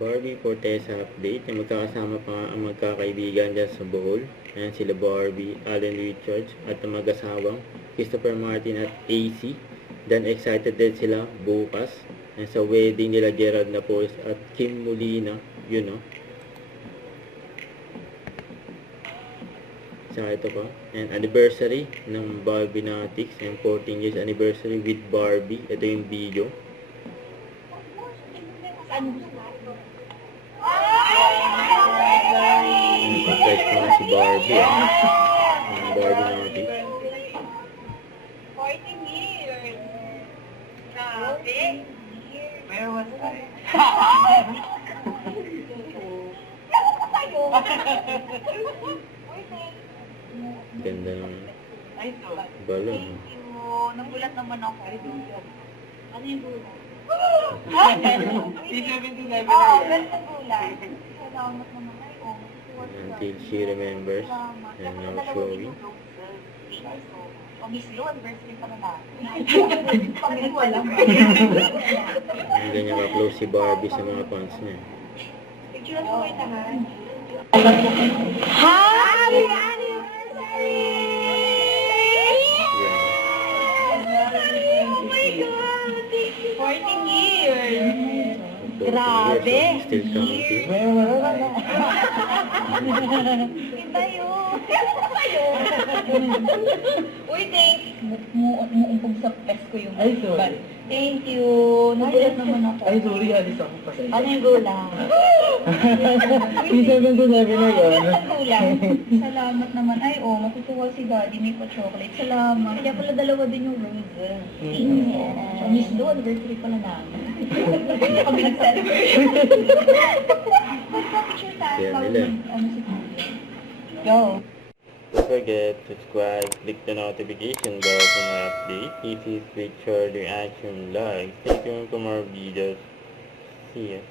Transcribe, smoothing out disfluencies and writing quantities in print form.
Barbie Fortesa update. Yung magkakasama pa nga ang magkakaibigan dyan sa Bohol. Ayan sila Barbie, Allen Richards at ang mag-asawang Christopher Martin at AC. Then excited din sila bukas. Ayan, sa wedding nila Gerald Napoles at Kim Molina. Yun no. Saka ito pa. And anniversary ng Barbie Natics. And 14 years anniversary with Barbie. Ito yung video. Surprise pa nga si Barbie, ang Barbie natin. 14 years. Grabe. Where was I? Ganda ng balon. Thank you. Nagulat naman ako. Ano yung gulat? Oo, ganda gulat. Salamat naman kayo. Until she remembers. And now showing. Miss Lo, anniversary pa na natin. Pamilya wala. Ang ganyan ka-close si Barbie sa mga fans niya. Picture na po kayo tahan. Happy anniversary! Oh my God! 14 years! Grabe! Still counting. Kita yun! Uy, thank umuumpog sa pes ko yung Ay, sorry. Thank you. Nagulat naman ako. Ay, sorry, alis ako kasi. Ano yung gulang? Yung 7 to 7 na yun. Ano yung gulang? Salamat naman. Ay, matutuwa si Daddy. May pa-chocolate. Salamat. Kaya pala dalawa din yung roses. So, Miss Do, anniversary pala namin. Kami nag-celebrate. Picture tayo. Kaya nila. Ano si Kuya? Go. Don't forget to subscribe, click the notification bell for more updates. If you switch your reaction, like, stay tuned for more videos. See ya.